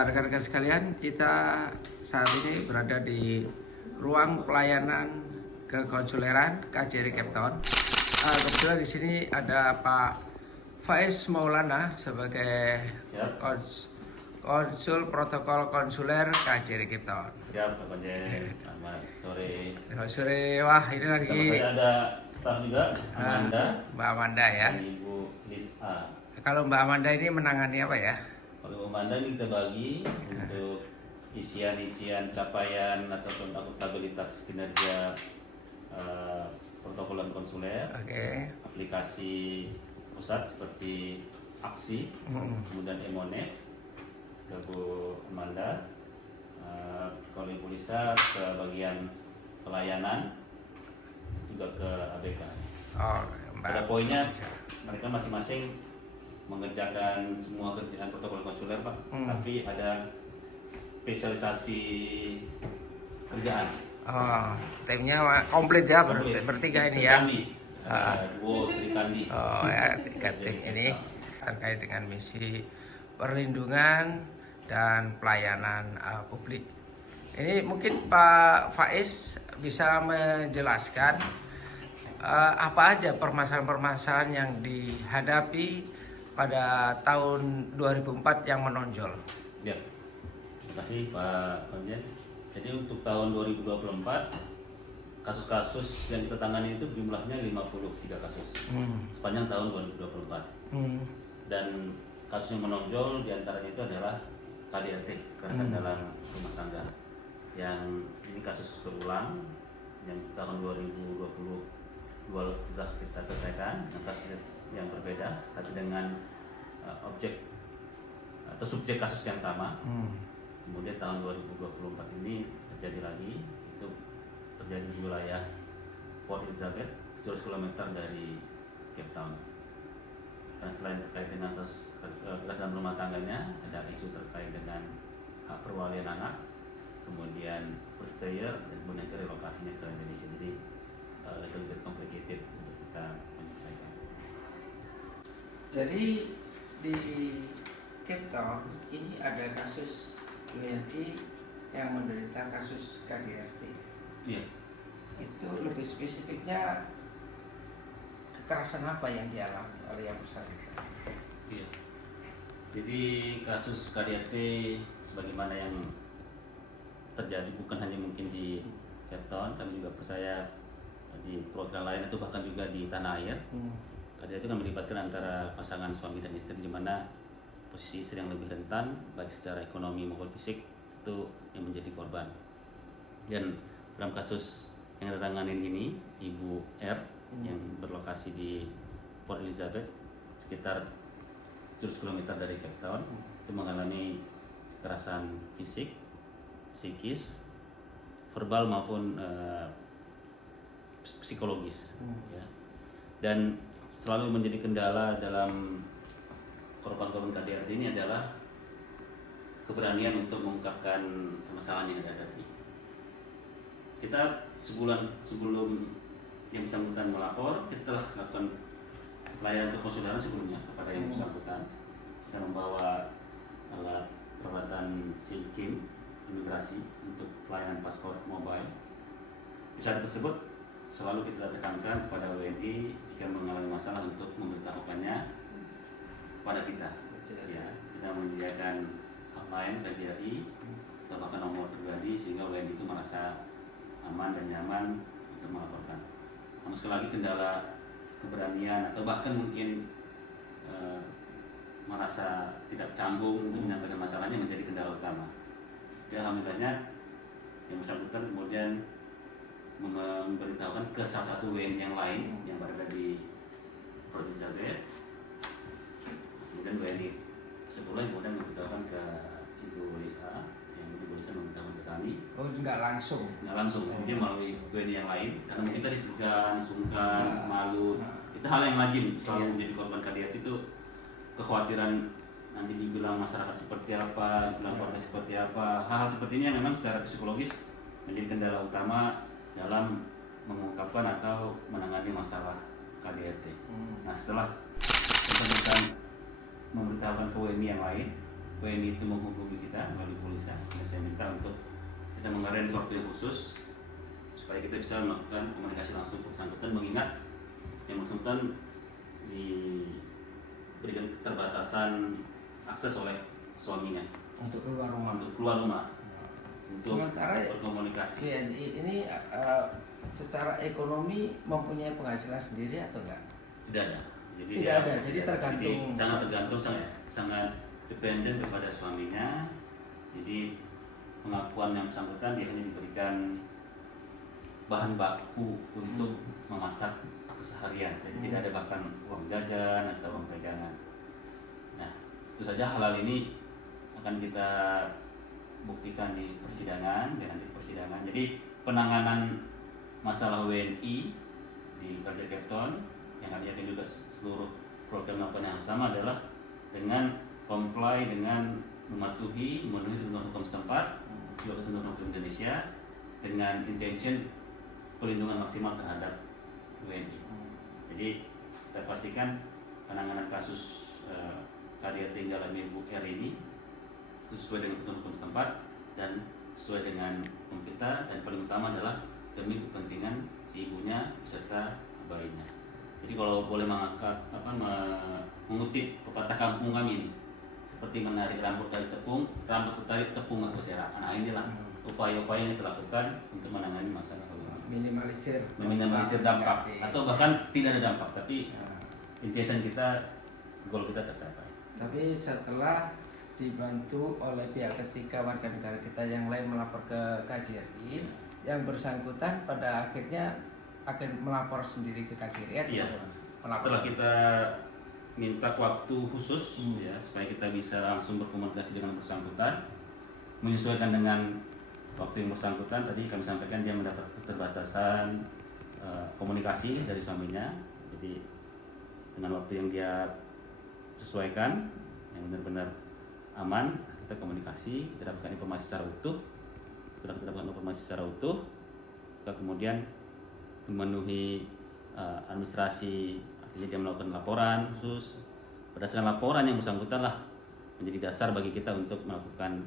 Rekan-rekan sekalian, kita saat ini berada di ruang pelayanan kekonsuleran KJRI Cape Town. Kebetulan di sini ada Pak Faiz Maulana sebagai konsul protokol konsuler KJRI Cape Town. Siap, Pak Konjen. Selamat sore. Selamat sore. Wah, ini lagi. Sama saya ada staf juga, Amanda. Mbak Amanda ya. Dan Ibu Lisa. Kalau Mbak Amanda ini menangani apa ya? Kalau Amanda ini kita bagi untuk isian-isian capaian ataupun akuntabilitas kinerja protokolan konsuler. Oke. Aplikasi pusat seperti Aksi, kemudian Emonef ke Bu Amanda. Kalau Ibu Lisa ke bagian pelayanan, juga ke ABK. Oh, Mbak. Pada poinnya mereka masing-masing mengerjakan semua kerjaan protokol konsuler, Pak. Tapi ada spesialisasi kerjaan. Oh, timnya komplit ya, bertiga ini ya. Duo Sri Kandi. Oh ya, tiga tim ini terkait dengan misi perlindungan dan pelayanan publik. Ini mungkin Pak Faiz bisa menjelaskan apa aja permasalahan-permasalahan yang dihadapi pada tahun 2004 yang menonjol. Ya, terima kasih Pak Konjen. Jadi untuk tahun 2024 kasus-kasus yang kita tangani itu jumlahnya 53 kasus sepanjang tahun 2024. Dan kasus yang menonjol diantaranya itu adalah KDRT, kekerasan dalam rumah tangga. Yang ini kasus berulang yang tahun 2022 sudah kita selesaikan, yang kasus yang berbeda tapi dengan objek atau subjek kasus yang sama. Kemudian tahun 2024 ini terjadi lagi, itu terjadi di wilayah Port Elizabeth, 700 km dari Cape Town. Dan selain terkait dengan kekerasan rumah tangganya, ada isu terkait dengan hak perwalian anak, kemudian first year, dan kemudian relokasinya ke Indonesia. Jadi little bit complicated untuk kita menyelesaikan. Jadi di Cape Town ini ada kasus WNI yang menderita kasus KDRT. Iya. Itu lebih spesifiknya kekerasan apa yang dialami oleh yang bersangkutan? Iya. Jadi kasus KDRT sebagaimana yang terjadi bukan hanya mungkin di Cape Town, kami juga percaya di program lain itu bahkan juga di tanah air. KDRT itu kan melibatkan antara pasangan suami dan istri, di mana posisi istri yang lebih rentan baik secara ekonomi maupun fisik itu yang menjadi korban. Dan dalam kasus yang kita tanganin ini, Ibu R yang berlokasi di Port Elizabeth sekitar 700 km dari Cape Town itu mengalami kekerasan fisik, psikis, verbal maupun psikologis, ya. Dan selalu menjadi kendala dalam korban-korban KDRT ini adalah keberanian untuk mengungkapkan permasalahan yang dihadapi. Kita sebulan sebelum yang bersangkutan melapor, kita telah lakukan pelayanan kekonsuleran sebelumnya kepada yang bersangkutan. Kita membawa alat peralatan SIM imigrasi untuk pelayanan paspor mobile. Di saat tersebut selalu kita tekankan kepada WNI jika mengalami masalah untuk memberitahukannya kepada kita. Ya, kita menyediakan hotline KJRI atau bahkan nomor pribadi sehingga WNI itu merasa aman dan nyaman untuk melaporkan. Namun sekali lagi kendala keberanian atau bahkan mungkin merasa tidak canggung untuk menyampaikan masalahnya menjadi kendala utama. Ya, alhamdulillahnya yang bersangkutan kemudian memberitahukan ke salah satu WNI yang lain yang berada di Port Elizabeth. Kemudian WNI tersebut kemudian memberitahukan ke Ibu Lisa, yang Ibu Lisa memberitahukan ke kami. Oh, nggak langsung? Nggak langsung, mungkin melalui WNI yang lain. Karena mungkin tadi segan, sungkan, malu. Itu hal yang lazim selalu menjadi korban KDRT itu, kekhawatiran nanti dibilang masyarakat seperti apa, dibilang keluarga seperti apa. Hal-hal seperti ini yang memang secara psikologis menjadi kendala utama dalam mengungkapkan atau menangani masalah KDRT. Nah, setelah bersangkutan memberitahukan ke WNI yang lain, WNI itu menghubungi kita untuk kita mengarrange waktu yang khusus supaya kita bisa melakukan komunikasi langsung ke bersangkutan, mengingat yang bersangkutan diberikan keterbatasan akses oleh suaminya untuk keluar rumah. Untuk Sementara berkomunikasi. BNI ini secara ekonomi mempunyai penghasilan sendiri atau enggak? Tidak ada. Jadi tergantung. Sangat tergantung, sangat dependen kepada suaminya. Jadi pengakuan yang bersangkutan dia hanya diberikan bahan baku untuk memasak keseharian. Jadi tidak ada bahkan uang jajan atau uang pegangan. Nah, itu saja hal ini akan kita buktikan di persidangan, nanti persidangan. Jadi penanganan masalah WNI di Kajari Kepton yang kami yakin juga seluruh program melakukan yang sama adalah dengan comply, dengan memenuhi ketentuan hukum setempat, juga ketentuan hukum Indonesia, dengan intention pelindungan maksimal terhadap WNI. Jadi kita pastikan penanganan kasus KDRT yang dialami Ibu R ini itu sesuai dengan ketentuan hukum setempat dan sesuai dengan hukum kita, dan paling utama adalah demi kepentingan si ibunya beserta bayinya. Jadi kalau boleh mengutip pepatah kampung kami ini, seperti menarik rambut dari tepung, rambut tertarik tepung nggak berserakan. Nah, inilah upaya-upaya yang kita lakukan untuk menangani masalah minimalisir dampak atau bahkan tidak ada dampak, tapi intention kita, goal kita tercapai. Tapi setelah dibantu oleh pihak ketiga warga negara kita yang lain melapor ke KJRI, yang bersangkutan pada akhirnya akan melapor sendiri ke KJRI. Iya. Setelah kita minta waktu khusus ya supaya kita bisa langsung berkomunikasi dengan bersangkutan, menyesuaikan dengan waktu yang bersangkutan. Tadi kami sampaikan dia mendapat keterbatasan komunikasi dari suaminya, jadi dengan waktu yang dia sesuaikan yang benar-benar aman, kita komunikasi, kita dapatkan informasi secara utuh. Setelah kita dapatkan informasi secara utuh, kita kemudian memenuhi administrasi, artinya dia melakukan laporan khusus. Berdasarkan laporan yang bersangkutan lah menjadi dasar bagi kita untuk melakukan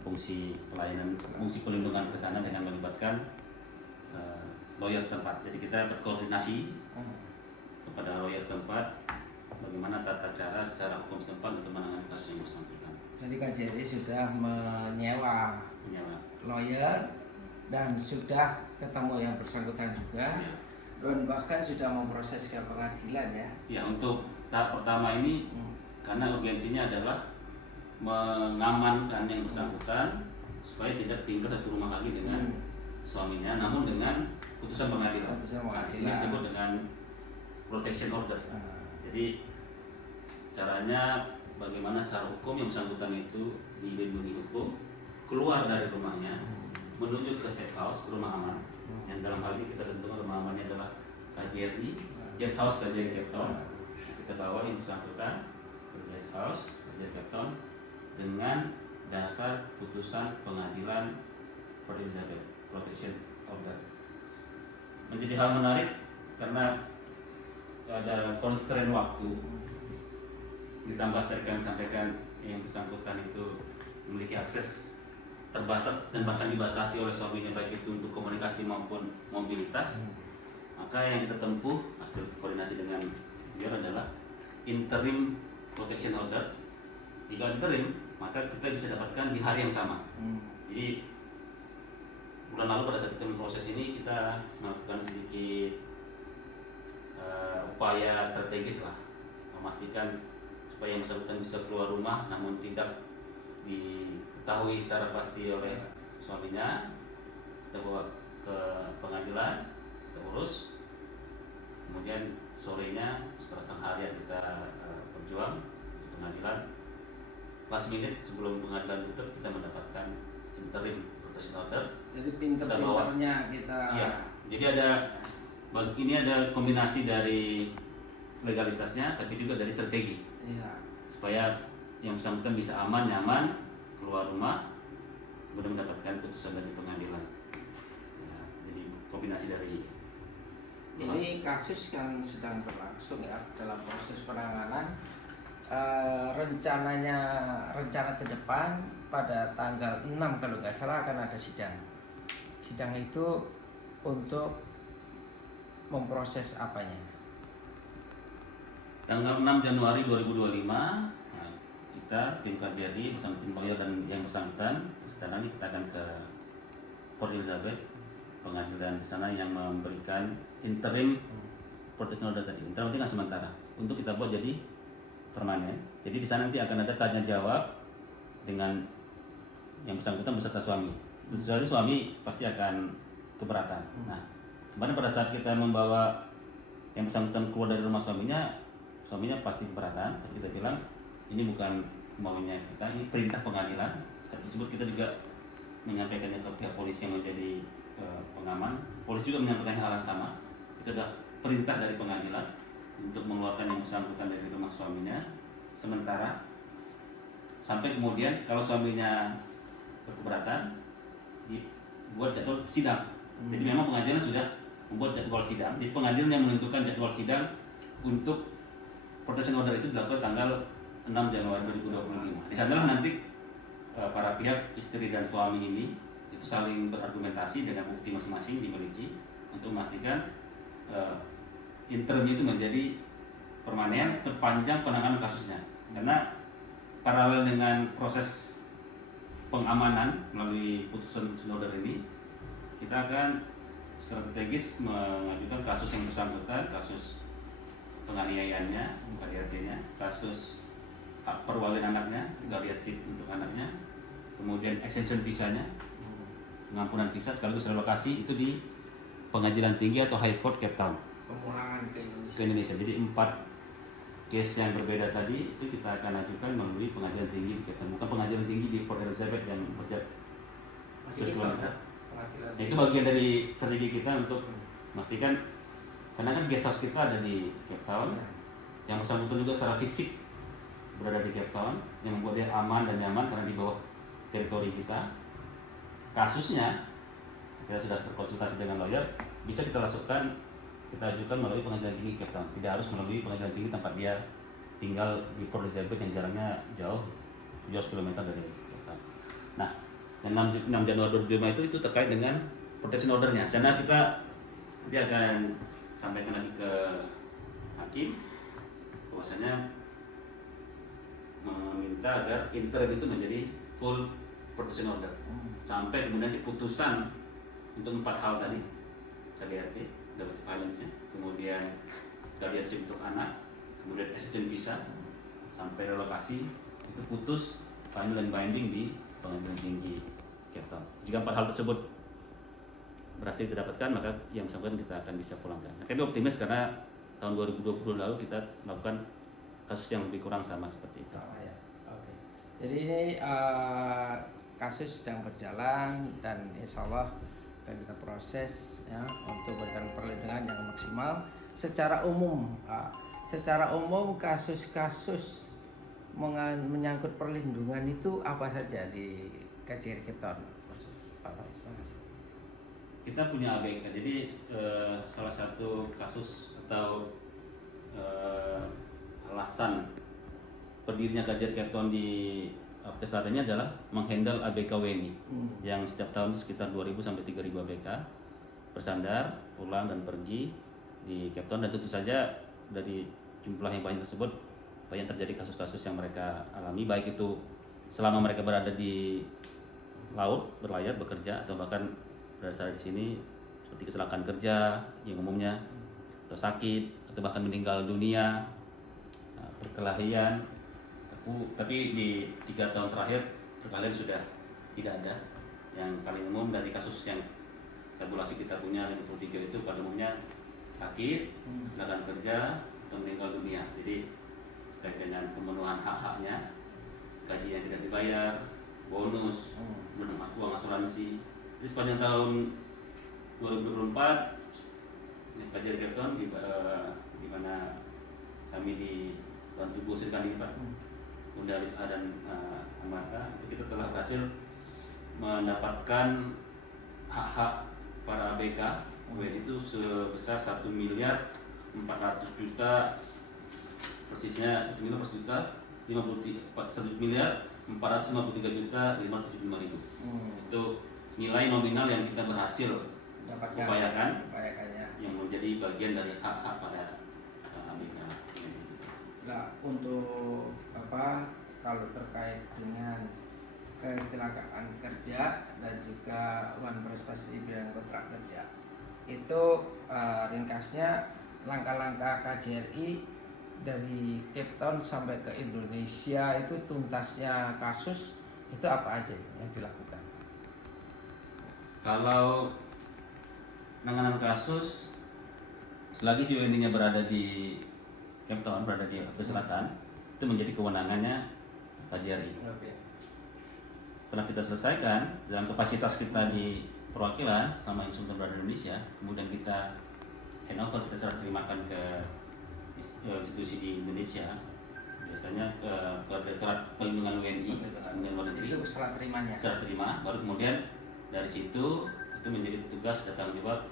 fungsi pelayanan, fungsi pelindungan ke sana dengan melibatkan lawyer setempat. Jadi kita berkoordinasi kepada lawyer setempat bagaimana tata cara secara hukum setempat untuk menangani kasus yang bersangkutan. Jadi KJRI sudah menyewa lawyer dan sudah ketemu yang bersangkutan juga, dan bahkan sudah memproses ke pengadilan ya. Ya, untuk tahap pertama ini karena urgensinya adalah mengamankan yang bersangkutan supaya tidak tinggal satu rumah lagi dengan suaminya, namun dengan putusan pengadilan. Ini disebut dengan protection order. Jadi caranya bagaimana secara hukum yang bersangkutan itu dilindungi hukum, keluar dari rumahnya, menuju ke safe house, rumah aman. Yang dalam hal ini kita tentukan rumah amannya adalah KJRI, guest house KJRI Kepton. Kita bawa yang bersangkutan ke guest house KJRI Kepton dengan dasar putusan pengadilan Port Elizabeth protection order. Menjadi hal menarik karena ada constraint waktu, ditambah tadi kami sampaikan yang bersangkutan itu memiliki akses terbatas dan bahkan dibatasi oleh suaminya baik itu untuk komunikasi maupun mobilitas. Maka yang kita tempuh hasil koordinasi dengan beliau adalah interim protection order. Jika interim, maka kita bisa dapatkan di hari yang sama. Jadi bulan lalu pada saat kita memproses ini, kita melakukan sedikit upaya strategis lah, memastikan supaya yang bersangkutan bisa keluar rumah namun tidak diketahui secara pasti oleh suaminya. Kita bawa ke pengadilan, kita urus, kemudian sorenya setelah setengah hari kita berjuang di pengadilan, last minute sebelum pengadilan tutup kita mendapatkan interim protection order. Jadi pinter-pinternya kita. Ya, jadi ini ada kombinasi dari legalitasnya tapi juga dari strategi. Iya. Supaya yang bersangkutan bisa aman, nyaman keluar rumah, kemudian mendapatkan putusan dari pengadilan. Ya, jadi kombinasi dari ini kasus yang sedang berlangsung ya dalam proses penanganan. rencana ke depan pada tanggal 6 kalau nggak salah akan ada sidang. Sidang itu untuk memproses apanya? Tanggal 6 Januari 2025, nah, kita tim KJRI bersama tim lawyer dan yang bersangkutan setelah ini kita akan ke Port Elizabeth, pengadilan di sana yang memberikan interim protection order tadi. Interim itu kan sementara untuk kita buat jadi permanen. Jadi di sana nanti akan ada tanya jawab dengan yang bersangkutan beserta suami. Tentu saja suami pasti akan keberatan. Nah, kemarin pada saat kita membawa yang bersangkutan keluar dari rumah suaminya pasti keberatan. Tapi kita bilang ini bukan maunya kita, ini perintah pengadilan. Saat tersebut kita juga menyampaikannya ke pihak polisi yang menjadi pengaman. Polisi juga menyampaikan hal yang sama. Itu adalah perintah dari pengadilan untuk mengeluarkan yang bersangkutan dari rumah suaminya sementara sampai kemudian kalau suaminya berkeberatan dibuat jadwal sidang. Jadi memang pengadilan sudah membuat jadwal sidang. Jadi pengadilan yang menentukan jadwal sidang untuk protection order itu dilakukan tanggal 6 Januari 2025. Di sanalah nanti para pihak istri dan suami ini itu saling berargumentasi dengan bukti masing-masing dimiliki untuk memastikan interim itu menjadi permanen sepanjang penanganan kasusnya. Karena paralel dengan proses pengamanan melalui putusan order ini, kita akan strategis mengajukan kasus yang bersangkutan, kasus penganiayaannya, KDRT-nya, kasus hak perwalian anaknya, guardianship untuk anaknya, kemudian extension visanya, pengampunan visa sekaligus relokasi itu di Pengadilan Tinggi atau High Court Cape Town. Pemulangan ke Indonesia. Jadi 4 case yang berbeda tadi itu kita akan ajukan melalui Pengadilan Tinggi di Cape Town, bukan Pengadilan Tinggi di Port Elizabeth yang berjarak terus keluar. Itu bagian dari strategi kita untuk memastikan, karena kan guest house kita ada di Cape Town, yang bersangkutan juga secara fisik berada di Cape Town, yang membuat dia aman dan nyaman karena di bawah teritori kita. Kasusnya kita sudah berkonsultasi dengan lawyer, bisa kita ajukan melalui Pengadilan Tinggi Cape Town, tidak harus melalui Pengadilan Tinggi tempat dia tinggal di Port Elizabeth yang jaraknya jauh 12 km dari Cape Town. Nah, yang 6 Januari 2025 itu terkait dengan protection ordernya. Karena dia akan sampaikan lagi ke hakim bahwasanya meminta agar interim itu menjadi full protection order sampai kemudian diputusan untuk 4 hal tadi, KDRT, domestic violence-nya, kemudian guardianship untuk anak, kemudian extension visa, sampai relokasi itu putus final and binding di Pengadilan Tinggi Cape Town. Jika 4 hal tersebut berhasil didapatkan, maka yang bersangkutan kita akan bisa pulangkan. Nah, kami optimis karena tahun 2020 lalu kita melakukan kasus yang lebih kurang sama seperti itu. Oh, ya. Oke. Jadi ini kasus sedang berjalan dan insya Allah akan kita proses ya untuk memberikan perlindungan yang maksimal secara umum. Secara umum kasus-kasus menyangkut perlindungan itu apa saja di KJRI Cape Town? Pak Faiz, terima kasih. Kita punya ABK, jadi salah satu kasus atau alasan berdirinya KJRI Cape Town di Afrika Selatan ini adalah menghandle ABK WNI yang setiap tahun sekitar 2.000 sampai 3.000 ABK bersandar, pulang dan pergi di Cape Town, dan tentu saja dari jumlah yang banyak tersebut banyak terjadi kasus-kasus yang mereka alami, baik itu selama mereka berada di laut berlayar bekerja atau bahkan berasal di sini seperti kecelakaan kerja yang umumnya, atau sakit atau bahkan meninggal dunia, perkelahian. Tapi di 3 tahun terakhir perkelahian sudah tidak ada. Yang paling umum dari kasus yang tabulasi kita punya 53 itu pada umumnya sakit, kecelakaan kerja atau meninggal dunia. Jadi terkait dengan pemenuhan hak-haknya, gaji yang tidak dibayar, bonus, uang asuransi. Jadi sepanjang tahun 2024 KJRI Cape Town di mana kami dibantu Bu Sri Kandi Pak, Bunda Alisa dan Amarta, itu kita telah berhasil mendapatkan hak-hak para ABK WNI itu sebesar 1.400.000.000 persisnya 1 miliar 1.453.575.000. Itu nilai nominal yang kita berhasil upayakan yang menjadi bagian dari hak-hak pada ABK. Nah, untuk apa kalau terkait dengan kecelakaan kerja dan juga uang prestasi bidang kontrak kerja, itu ringkasnya langkah-langkah KJRI dari Cape Town sampai ke Indonesia itu tuntasnya kasus itu apa aja yang dilakukan? Kalau penanganan kasus, selagi si WNI-nya berada di Cape Town, berada di Afrika Selatan, itu menjadi kewenangannya KJRI. Oke. Setelah kita selesaikan dalam kapasitas kita di perwakilan sama instruktur berada di Indonesia, kemudian kita handover, kita serah terimakan ke institusi di Indonesia, biasanya ke Direktorat Perlindungan WNI, kemudian luar negeri. Itu serah terimanya. Serah terima, baru kemudian dari situ itu menjadi tugas dan tanggung jawab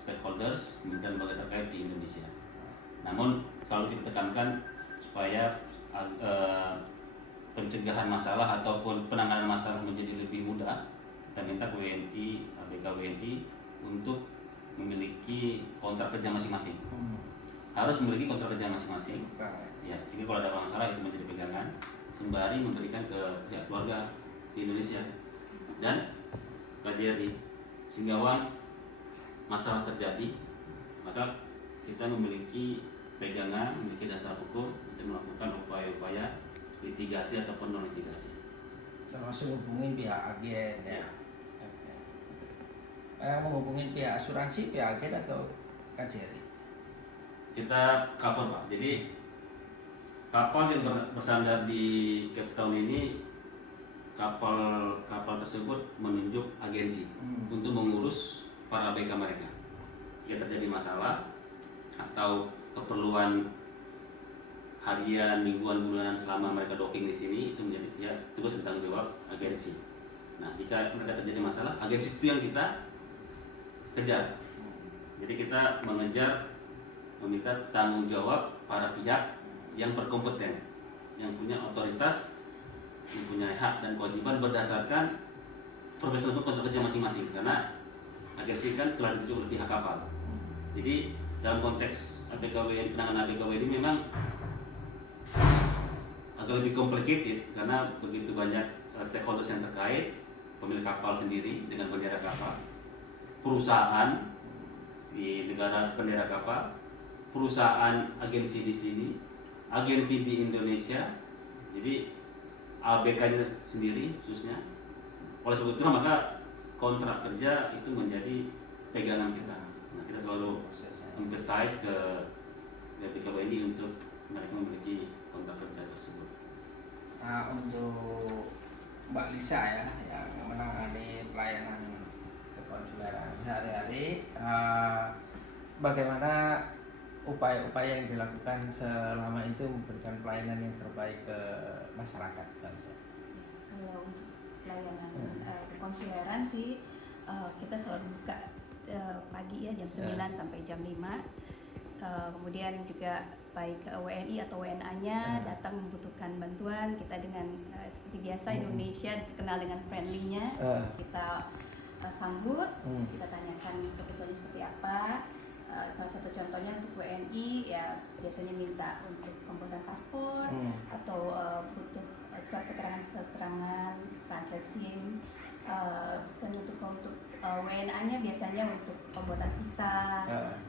stakeholders kemudian lembaga terkait di Indonesia. Namun selalu kita tekankan supaya pencegahan masalah ataupun penanganan masalah menjadi lebih mudah. Kita minta ke WNI, ABK WNI untuk memiliki kontrak kerja masing-masing. Harus memiliki kontrak kerja masing-masing. Ya, sehingga kalau ada masalah itu menjadi pegangan sembari memberikan ke pihak keluarga di Indonesia dan KJRI, sehingga once masalah terjadi maka kita memiliki pegangan, memiliki dasar hukum untuk melakukan upaya-upaya litigasi ataupun non litigasi. Termasuk hubungin pihak agen ya. Menghubungin pihak asuransi, pihak agen atau KJRI? Kita cover Pak. Jadi kapal yang bersandar di Cape Town ini, kapal tersebut menunjuk agensi untuk mengurus para ABK mereka. Jika terjadi masalah atau keperluan harian, mingguan, bulanan selama mereka docking di sini, itu menjadi pihak tugas dan tanggung jawab agensi. Nah, jika mereka terjadi masalah, agensi itu yang kita kejar. Jadi kita mengejar, meminta tanggung jawab para pihak yang berkompeten, yang punya otoritas, yang punya hak dan kewajiban berdasarkan profesional kontrak kerja masing-masing. Karena agensi kan telah ditunjuk oleh pihak kapal. Jadi dalam konteks ABKW, penanganan ABKW ini memang agak lebih complicated karena begitu banyak stakeholders yang terkait, pemilik kapal sendiri dengan bendera kapal, perusahaan di negara bendera kapal, perusahaan agensi di sini, agensi di Indonesia, jadi ABK-nya sendiri khususnya. Oleh sebab itu maka kontrak kerja itu menjadi pegangan kita. Nah, kita selalu emphasize ke ABK ini untuk mereka memiliki kontrak kerja tersebut. Nah, untuk Mbak Lisa ya yang menangani pelayanan kekonsuleran sehari-hari, bagaimana upaya-upaya yang dilakukan selama itu memberikan pelayanan yang terbaik ke masyarakat, Mbak Lisa? Kalau untuk pelayanan kekonsuleran sih kita selalu buka pagi ya jam 9 sampai jam 5. Kemudian juga baik WNI atau WNA-nya datang membutuhkan bantuan, kita dengan seperti biasa Indonesia dikenal dengan friendly-nya, kita sambut, kita tanyakan kebutuhannya seperti apa. Salah satu contohnya untuk WNI ya biasanya minta untuk pembuatan paspor atau butuh surat keterangan transit SIM. Dan untuk WNA-nya biasanya untuk pembuatan visa,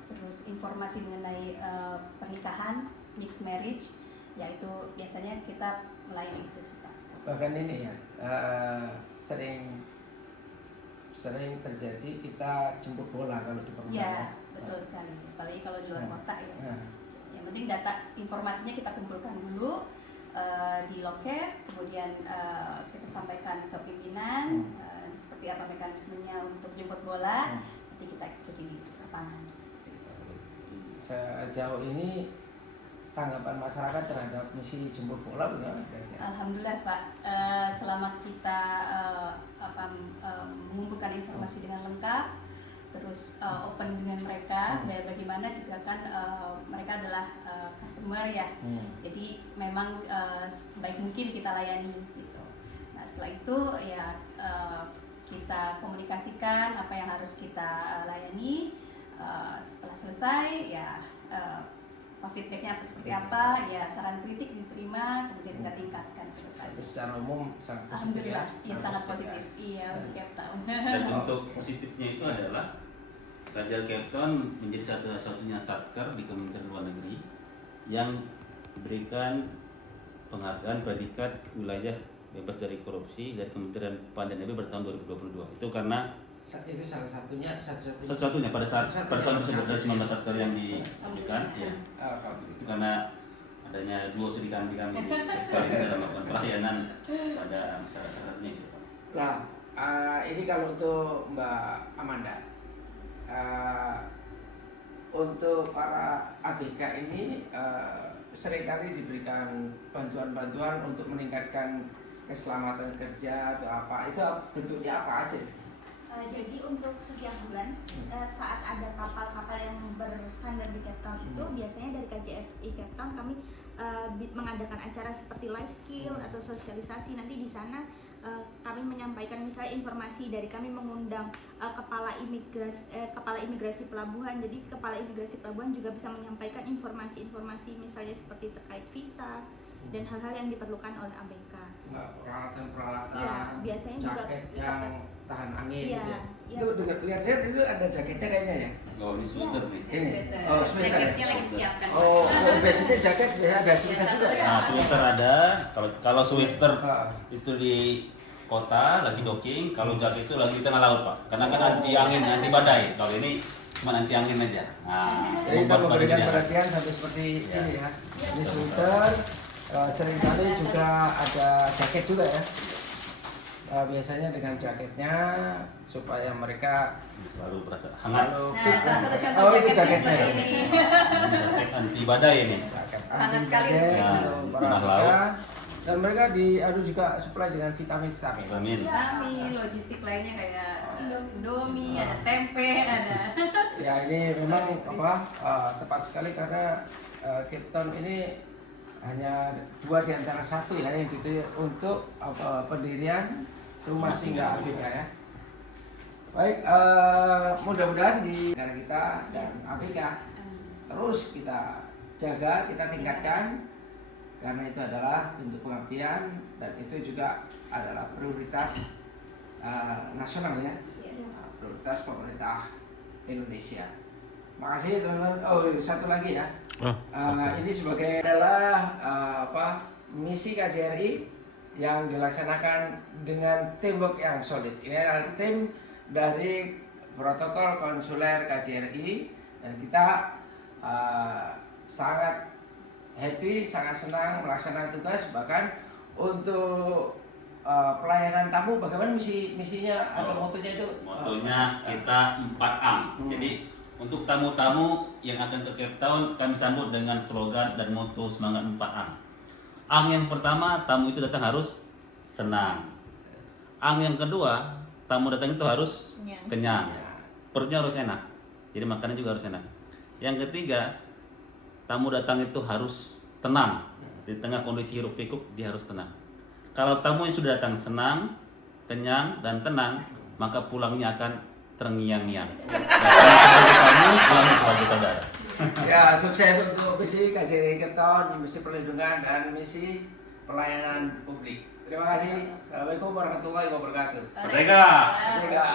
terus informasi mengenai pernikahan, mixed marriage, yaitu biasanya kita melayani itu sih Pak. Bahkan ini ya sering terjadi kita jemput bola kalau di permukaan. Ya betul sekali, apalagi kalau di luar kota ya. Yang penting data informasinya kita kumpulkan dulu di loket, kemudian kita sampaikan ke pimpinan seperti apa mekanismenya untuk jemput bola, nanti kita eksekusi di lapangan. Sejauh ini tanggapan masyarakat terhadap misi jemput bola bagaimana? Alhamdulillah Pak, selama kita mengumpulkan informasi dengan lengkap, terus open dengan mereka, bagaimana juga kan mereka adalah customer ya, jadi memang sebaik mungkin kita layani gitu. Nah setelah itu ya kita komunikasikan apa yang harus kita layani. Setelah selesai ya feedbacknya seperti apa, ya saran kritik diterima, kemudian kita tingkatkan ke depan. Tapi secara umum sangat positif Alhamdulillah, ya. ya sangat positif. Iya, untuk Cape Town. Dan untuk positifnya itu adalah KJRI Cape Town menjadi satu-satunya satker di Kementerian Luar Negeri yang diberikan penghargaan predikat wilayah bebas dari korupsi dari Kementerian PAN dan RB pada tahun 2022. Itu karena itu salah satunya satu-satunya pada tahun tersebut dari 19 satker yang diberikan ya. Itu karena adanya dua studi kami dalam melakukan pelayanan pada masyarakat-masyarakatnya gitu. Nah, ini kalau untuk Mbak Amanda, untuk para ABK ini seringkali diberikan bantuan-bantuan untuk meningkatkan keselamatan kerja atau apa, itu bentuknya apa aja? Jadi untuk setiap bulan saat ada kapal-kapal yang bersandar di Cape Town itu biasanya dari KJRI Cape Town kami mengadakan acara seperti life skill atau sosialisasi. Nanti di sana kami menyampaikan misalnya informasi dari kami mengundang kepala imigrasi pelabuhan. Jadi kepala imigrasi pelabuhan juga bisa menyampaikan informasi-informasi misalnya seperti terkait visa dan hal-hal yang diperlukan oleh ABK. Peralatan-peralatan, Ya, biasanya jaket juga yang tahan angin Iya, gitu ya. iya. Itu lihat-lihat itu ada jaketnya kayaknya ya. Oh, ini sweater nih. Ini. Oh, sweater. Jaketnya lagi disiapkan. Oh, biasanya jaket ya ada sweater juga ya. Nah, sweater ada. Kalau sweater Ah. itu di kota lagi docking, kalau jaket itu lagi di tengah laut, Pak. Karena kan anti angin, anti badai. Kalau ini cuma anti angin aja. Nah, Jadi kita membuat memberikan badannya. perhatian sampai seperti ini ya. Ini sweater, seringkali juga ada jaket juga ya. Biasanya dengan jaketnya supaya mereka Selalu berasa hangat. selalu Nah, fit. salah satu contoh Oh, itu jaketnya jaketnya. seperti ini. Jaket anti badai ini. Jaket Hangat anti sekali. badai Nah, untuk para tengah mereka. laut. Dan mereka diadu juga supply dengan vitamin-vitamin. Amin. Kami logistik lainnya kayak Indomie, ada tempe, ada. Ya ini memang tepat sekali karena Cape Town ini hanya 2 di antara 1 ya yang gitu ya, untuk pendirian rumah singgah ABK ya. Baik, mudah-mudahan di negara kita dan ABK terus kita jaga, kita tingkatkan karena itu adalah bentuk pengabdian dan itu juga adalah prioritas nasional ya, prioritas pemerintah Indonesia. Makasih teman-teman. Oh, satu lagi ya. Ini sebagai adalah misi KJRI yang dilaksanakan dengan teamwork yang solid. Ini adalah tim dari protokol konsuler KJRI dan kita sangat happy, sangat senang melaksanakan tugas. Bahkan untuk pelayanan tamu, bagaimana misinya atau motonya itu? Motonya kita 4am. Jadi untuk tamu-tamu yang akan ke Cape Town kami sambut dengan slogan dan moto semangat 4am. Am yang pertama, tamu itu datang harus senang. Am yang kedua, tamu datang itu harus kenyang. Perutnya harus enak. Jadi makanan juga harus enak. Yang ketiga, tamu datang itu harus tenang. Di tengah kondisi hiruk pikuk dia harus tenang. Kalau tamu yang sudah datang senang, kenyang dan tenang, maka pulangnya akan terngiang-ngiang. Tamu pulangnya sebagai saudara. Ya, sukses untuk misi KJRI Cape Town, misi perlindungan dan misi pelayanan publik. Terima kasih. Assalamualaikum warahmatullahi wabarakatuh. Merdeka. Merdeka.